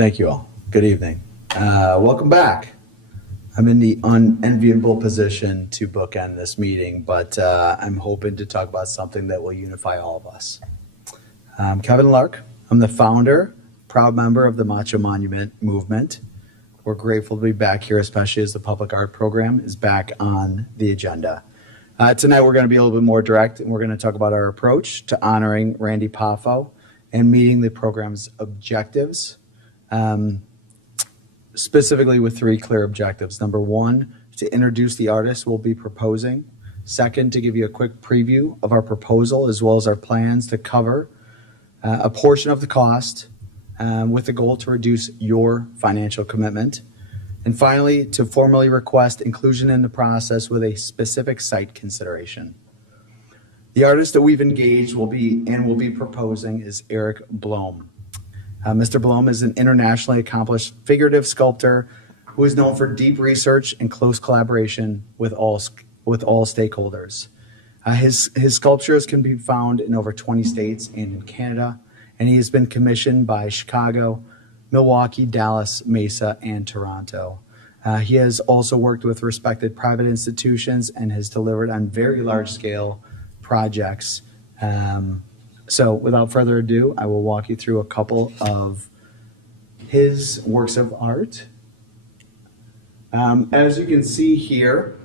Thank you all. Good evening. Welcome back. I'm in the unenviable position to bookend this meeting, but I'm hoping to talk about something that will unify all of us. I'm Kevin Lark. I'm the founder, proud member of the Macho Monument movement. We're grateful to be back here, especially as the public art program is back on the agenda. Tonight, we're going to be a little bit more direct, and we're going to talk about our approach to honoring Randy Poffo and meeting the program's objectives, specifically with three clear objectives. Number one, to introduce the artist we'll be proposing. Second, to give you a quick preview of our proposal as well as our plans to cover a portion of the cost with the goal to reduce your financial commitment. And finally, to formally request inclusion in the process with a specific site consideration. The artist that we've engaged will be proposing is Eric Blom. Mr. Blom is an internationally accomplished figurative sculptor who is known for deep research and close collaboration with all stakeholders. His sculptures can be found in over 20 states and in Canada, and he has been commissioned by Chicago, Milwaukee, Dallas, Mesa, and Toronto. He has also worked with respected private institutions and has delivered on very large-scale projects. So without further ado, I will walk you through a couple of his works of art. As you can see here,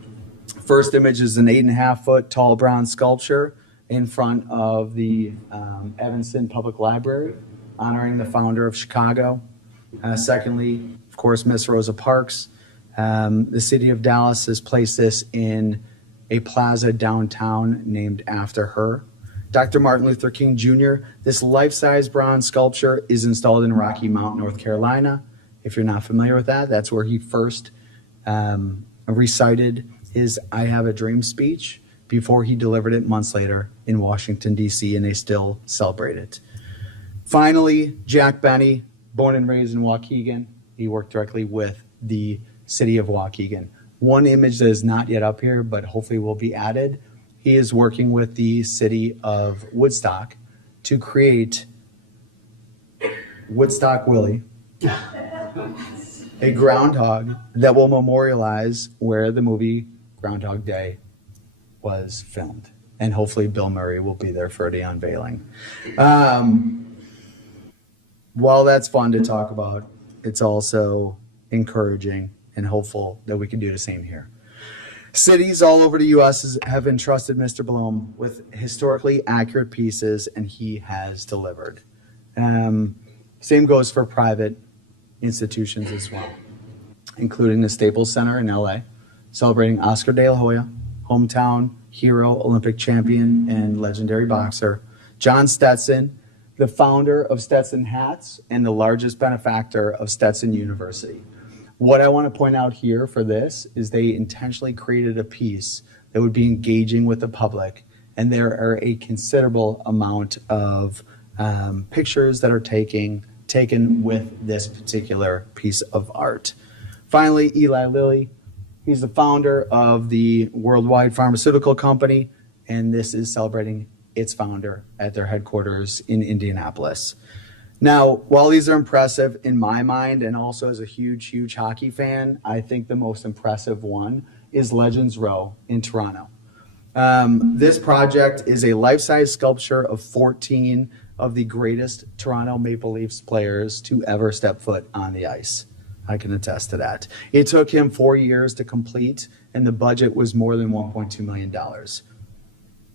first image is an 8.5-foot tall bronze sculpture in front of the Evanston Public Library, honoring the founder of Chicago. Secondly, of course, Miss Rosa Parks. The city of Dallas has placed this in a plaza downtown named after her. Dr. Martin Luther King Jr., this life-size bronze sculpture is installed in Rocky Mount, North Carolina. If you're not familiar with that, that's where he first recited his I Have a Dream speech before he delivered it months later in Washington, D.C., and they still celebrate it. Finally, Jack Benny, born and raised in Waukegan. He worked directly with the city of Waukegan. One image that is not yet up here, but hopefully will be added. He is working with the city of Woodstock to create Woodstock Willie, a groundhog that will memorialize where the movie Groundhog Day was filmed. And hopefully Bill Murray will be there for the unveiling. While that's fun to talk about, it's also encouraging and hopeful that we can do the same here. Cities all over the U.S. have entrusted Mr. Blom with historically accurate pieces, and he has delivered. Same goes for private institutions as well, including the Staples Center in L.A., celebrating Oscar De La Hoya, hometown hero, Olympic champion, and legendary boxer, John Stetson, the founder of Stetson Hats and the largest benefactor of Stetson University. What I want to point out here for this is they intentionally created a piece that would be engaging with the public, and there are a considerable amount of pictures that are taken with this particular piece of art. Finally, Eli Lilly. He's the founder of the Worldwide Pharmaceutical Company, and this is celebrating its founder at their headquarters in Indianapolis. Now, while these are impressive in my mind, and also as a huge hockey fan, I think the most impressive one is Legends Row in Toronto. This project is a life-size sculpture of 14 of the greatest Toronto Maple Leafs players to ever step foot on the ice. I can attest to that. It took him 4 years to complete, and the budget was more than $1.2 million.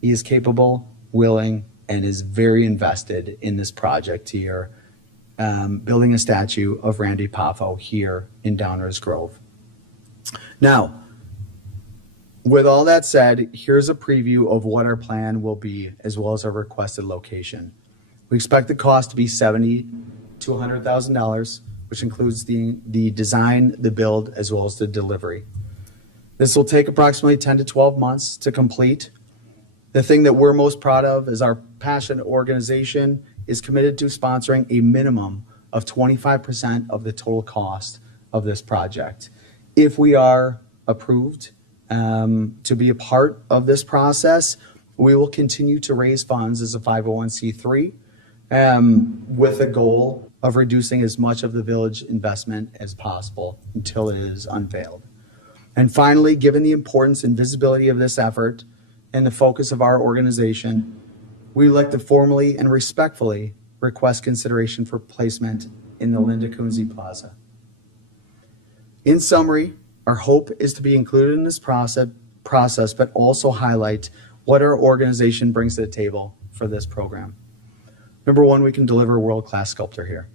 He is capable, willing, and is very invested in this project here, building a statue of Randy Poffo here in Downers Grove. Now, with all that said, here's a preview of what our plan will be, as well as our requested location. We expect the cost to be $70,000 to $100,000, which includes the design, the build, as well as the delivery. This will take approximately 10 to 12 months to complete. The thing that we're most proud of is our passionate organization is committed to sponsoring a minimum of 25% of the total cost of this project. If we are approved to be a part of this process, we will continue to raise funds as a 501c3 with a goal of reducing as much of the village investment as possible until it is unveiled. And finally, given the importance and visibility of this effort and the focus of our organization, we would like to formally and respectfully request consideration for placement in the Linda Kunze Plaza. In summary, our hope is to be included in this process, but also highlight what our organization brings to the table for this program. Number one, we can deliver a world-class sculptor here.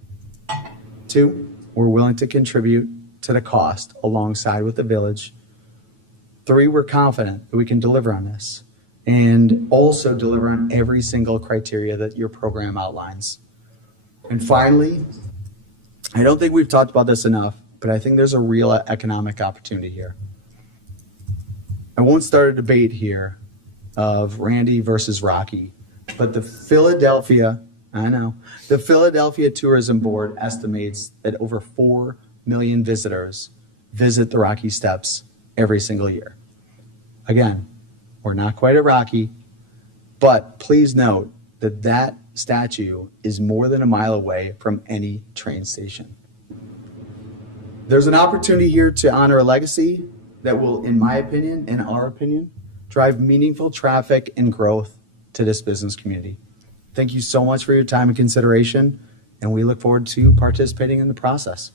Two, we're willing to contribute to the cost alongside with the village. Three, we're confident that we can deliver on this and also deliver on every single criteria that your program outlines. And finally, I don't think we've talked about this enough, but I think there's a real economic opportunity here. I won't start a debate here of Randy versus Rocky, but the Philadelphia Tourism Board estimates that over 4 million visitors visit the Rocky Steps every single year. Again, we're not quite at Rocky, but please note that that statue is more than a mile away from any train station. There's an opportunity here to honor a legacy that will, in my opinion, in our opinion, drive meaningful traffic and growth to this business community. Thank you so much for your time and consideration, and we look forward to participating in the process.